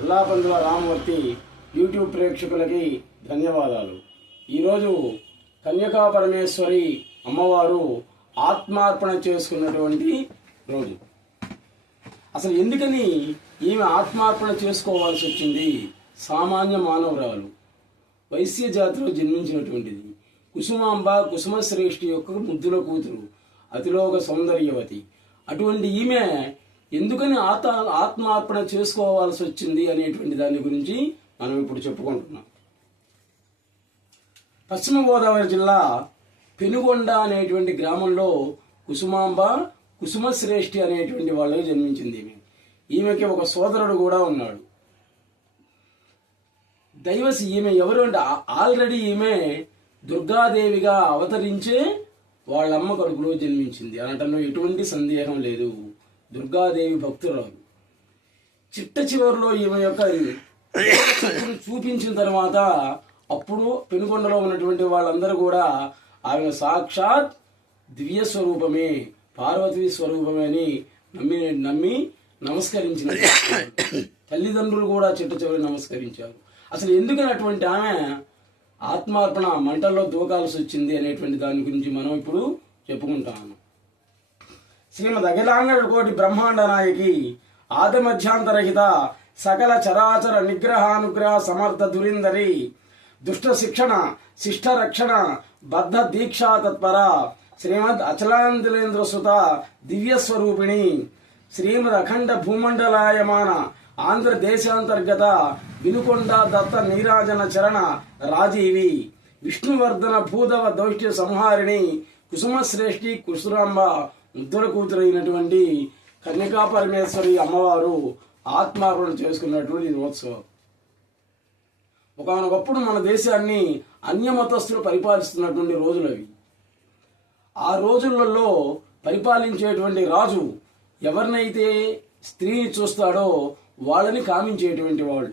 ఉల్లాపందుల Ramamurthy YouTube ప్రేక్షకులకి ధన్యవాదాలు. ఈరోజు కన్యకా పరమేశ్వరి అమ్మవారు ఆత్మార్పణ చేసుకున్నటువంటి రోజు. అసలు ఎందుకని ఈమె ఆత్మార్పణ చేసుకోవాల్సి వచ్చింది? సామాన్య మానవురాలు. వైశ్య జాతిలో జన్మించినటువంటిది. కుసుమాంబ కుసుమశ్రేష్ఠి యొక్క ముద్దుల కూతురు అతిలోక సౌందర్యవతి. అటువంటి ఈమె ఎందుకని ఆత ఆత్మార్పణ చేసుకోవాల్సి వచ్చింది అనేటువంటి దాని గురించి మనం ఇప్పుడు చెప్పుకుంటున్నాం. పశ్చిమ గోదావరి జిల్లా పెనుగొండ అనేటువంటి గ్రామంలో కుసుమాంబ కుసుమశ్రేష్ఠి అనేటువంటి వాళ్ళకి జన్మించింది ఈమె. ఈమెకి ఒక సోదరుడు కూడా ఉన్నాడు. దైవసి ఈమె ఎవరు అంటే ఆల్రెడీ ఈమె దుర్గాదేవిగా అవతరించే వాళ్ళమ్మ కడుపులో జన్మించింది. అనటంలో ఎటువంటి సందేహం లేదు. దుర్గాదేవి భక్తురాలు. చిట్ట చివరిలో ఈమె యొక్క చూపించిన తర్వాత అప్పుడు పెనుకొండలో ఉన్నటువంటి వాళ్ళందరూ కూడా ఆమె సాక్షాత్ దివ్య స్వరూపమే పార్వతీ స్వరూపమే అని నమ్మి నమ్మి నమస్కరించిన తల్లిదండ్రులు కూడా చిట్ట చివరి నమస్కరించారు. అసలు ఎందుకని అటువంటి ఆమె ఆత్మార్పణ మంటల్లో దూకాల్సి వచ్చింది అనేటువంటి దాని గురించి మనం ఇప్పుడు చెప్పుకుంటాము. శ్రీమద్ అఖిలాంగ కోటి బ్రహ్మాండ నాయకి ఆదిమధ్యాంతరహిత సకల చరాచర నిగ్రహానుగ్రహ సమర్థ దురిందరి దుష్ట శిక్షణ శిష్ట రక్షణ బద్ధ దీక్షా తత్పర శ్రీమద్ అచలాంజలేంద్ర సుత దివ్య స్వరూపిణి శ్రీమద్ అఖండ భూమండలాయమాన ఆంధ్రదేశాంతర్గత వినుకొండ దత్త నీరాజన చరణ రాజీవి విష్ణువర్ధన భూధవ దౌష్ట్య సంహారిణి కుసుమశ్రేష్ఠి కుసురాంబ ముద్దుల కూతురైనటువంటి కన్యకా పరమేశ్వరి అమ్మవారు ఆత్మార్పణ చేసుకున్నటువంటి దినోత్సవం. ఒకనొకప్పుడు మన దేశాన్ని అన్యమతస్తులు పరిపాలిస్తున్నటువంటి రోజులు అవి. ఆ రోజులలో పరిపాలించేటువంటి రాజు ఎవరినైతే స్త్రీని చూస్తాడో వాళ్ళని కామించేటువంటి వాళ్ళు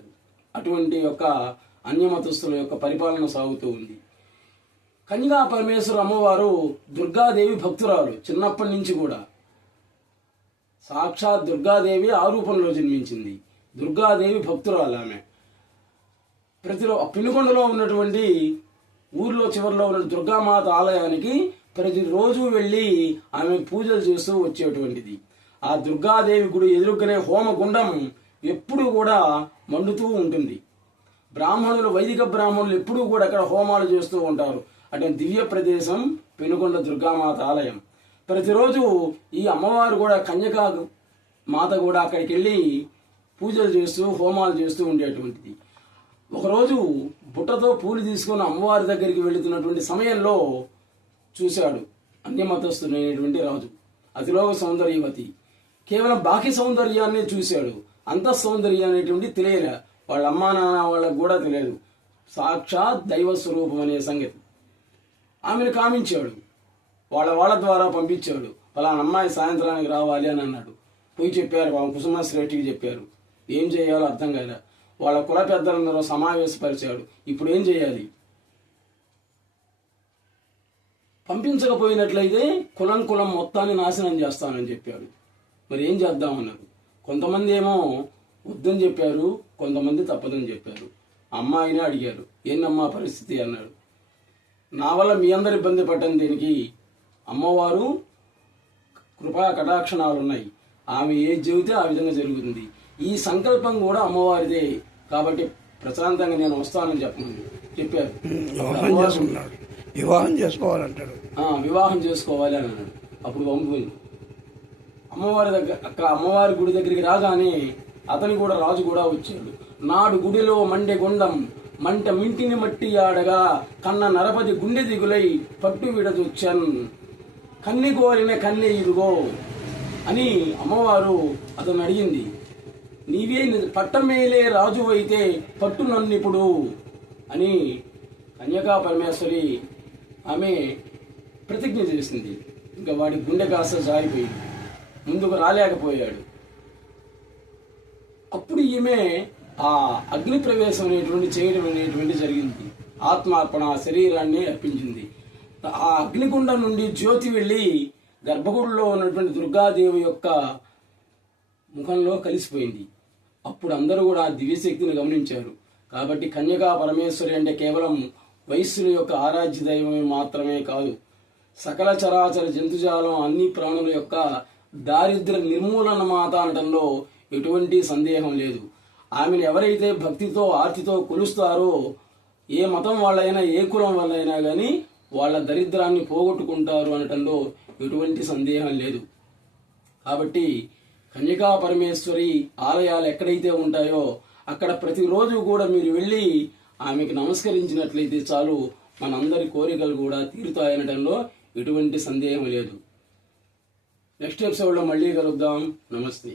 అటువంటి యొక్క అన్యమతస్తుల యొక్క పరిపాలన సాగుతూ ఉంది. కన్యకా పరమేశ్వర అమ్మవారు దుర్గాదేవి భక్తురాలు చిన్నప్పటి నుంచి కూడా. సాక్షాత్ దుర్గాదేవి ఆ రూపంలో జన్మించింది. దుర్గాదేవి భక్తురాలు ఆమె. ప్రతిరో పినుకొండలో ఉన్నటువంటి ఊర్లో చివరిలో ఉన్న దుర్గామాత ఆలయానికి ప్రతిరోజు వెళ్ళి ఆమె పూజలు చేస్తూ వచ్చేటువంటిది. ఆ దుర్గాదేవి గుడి ఎదురుగానే హోమగుండం ఎప్పుడూ కూడా మండుతూ ఉంటుంది. బ్రాహ్మణులు వైదిక బ్రాహ్మణులు ఎప్పుడూ కూడా అక్కడ హోమాలు చేస్తూ ఉంటారు. అటువంటి దివ్య ప్రదేశం పెనుకొండ దుర్గామాత ఆలయం. ప్రతిరోజు ఈ అమ్మవారు కూడా కన్యకా మాత కూడా అక్కడికి వెళ్ళి పూజలు చేస్తూ హోమాలు చేస్తూ ఉండేటువంటిది. ఒకరోజు బుట్టతో పూలు తీసుకుని అమ్మవారి దగ్గరికి వెళుతున్నటువంటి సమయంలో చూశాడు అన్యమతస్థుడైనటువంటి రాజు అతిలోక సౌందర్యవతి. కేవలం బాకి సౌందర్యాన్ని చూశాడు. అంత సౌందర్యం అనేటువంటి తెలియలే. వాళ్ళ అమ్మా నాన్న వాళ్ళకు కూడా తెలియదు. సాక్షాత్ దైవ స్వరూపం అనే సంగతి. ఆమెను కామించాడు. వాళ్ళ వాళ్ళ ద్వారా పంపించాడు. పలానా అమ్మాయి సాయంత్రానికి రావాలి అని అన్నాడు. పోయి చెప్పారు. పాపం కుసుమ శ్రేష్ఠికి చెప్పారు. ఏం చేయాలో అర్థం కాలే. వాళ్ళ కుల పెద్దలందరూ సమావేశపరిచాడు. ఇప్పుడు ఏం చేయాలి? పంపించకపోయినట్లయితే కులం కులం మొత్తాన్ని నాశనం చేస్తానని చెప్పాడు. మరి ఏం చేద్దామన్నారు కొంతమంది ఏమో వద్దని చెప్పారు. కొంతమంది తప్పదని చెప్పారు. అమ్మాయిని అడిగారు. ఏందమ్మా పరిస్థితి? అన్నాడు. నా వల్ల మీ అందరు ఇబ్బంది పట్టని దీనికి? అమ్మవారు కృపా కటాక్షణాలు ఉన్నాయి ఆమె ఏది చెబితే ఆ విధంగా జరుగుతుంది. ఈ సంకల్పం కూడా అమ్మవారిదే. కాబట్టి ప్రశాంతంగా నేను వస్తానని చెప్పమని చెప్పారు. వివాహం చేసుకున్నాడు. వివాహం చేసుకోవాలంటాడు. ఆ, వివాహం చేసుకోవాలి అని అన్నాడు. అప్పుడు పంపుకుంది అమ్మవారి దగ్గర అక్కడ అమ్మవారి గుడి దగ్గరికి రాగానే అతని కూడా రాజు కూడా వచ్చాడు. నాడు గుడిలో మండే గుండం మంట మింటిని మట్టి ఆడగా కన్న నరపతి గుండె దిగులై పట్టు విడదొచ్చన్ కన్ని కోరిన కన్నె ఇదిగో అని అమ్మవారు అతను అడిగింది. నీవే పట్టమేలే రాజు అయితే పట్టు నన్నిప్పుడు అని కన్యకా పరమేశ్వరి ఆమె ప్రతిజ్ఞ చేసింది. ఇంకా వాడి గుండె కాస్త జారిపోయింది. ముందుకు రాలేకపోయాడు. అప్పుడు ఈమె ఆ అగ్ని ప్రవేశం అనేటువంటి చేయడం అనేటువంటి జరిగింది. ఆత్మార్పణ శరీరాన్ని అర్పించింది. ఆ అగ్నిగుండం నుండి జ్యోతి వెళ్ళి గర్భగుడిలో ఉన్నటువంటి దుర్గాదేవి యొక్క ముఖంలో కలిసిపోయింది. అప్పుడు అందరూ కూడా దివ్యశక్తిని గమనించారు. కాబట్టి కన్యకా పరమేశ్వరి అంటే కేవలం వయస్సుల యొక్క ఆరాధ్య దైవమే మాత్రమే కాదు. సకల చరాచర జంతుజాలం అన్ని ప్రాణుల యొక్క దారిద్ర్య నిర్మూలన మాత అనటంలో ఎటువంటి సందేహం లేదు. ఆమెను ఎవరైతే భక్తితో ఆర్తితో కొలుస్తారో ఏ మతం వాళ్ళైనా ఏ కులం వాళ్ళైనా కానీ వాళ్ళ దరిద్రాన్ని పోగొట్టుకుంటారు అనటంలో ఎటువంటి సందేహం లేదు. కాబట్టి కన్యకా పరమేశ్వరి ఆలయాలు ఎక్కడైతే ఉంటాయో అక్కడ ప్రతిరోజు కూడా మీరు వెళ్ళి ఆమెకు నమస్కరించినట్లయితే చాలు మనందరి కోరికలు కూడా తీరుతాయనటంలో ఎటువంటి సందేహం లేదు. నెక్స్ట్ ఎపిసోడ్లో మళ్ళీ కలుద్దాం. నమస్తే.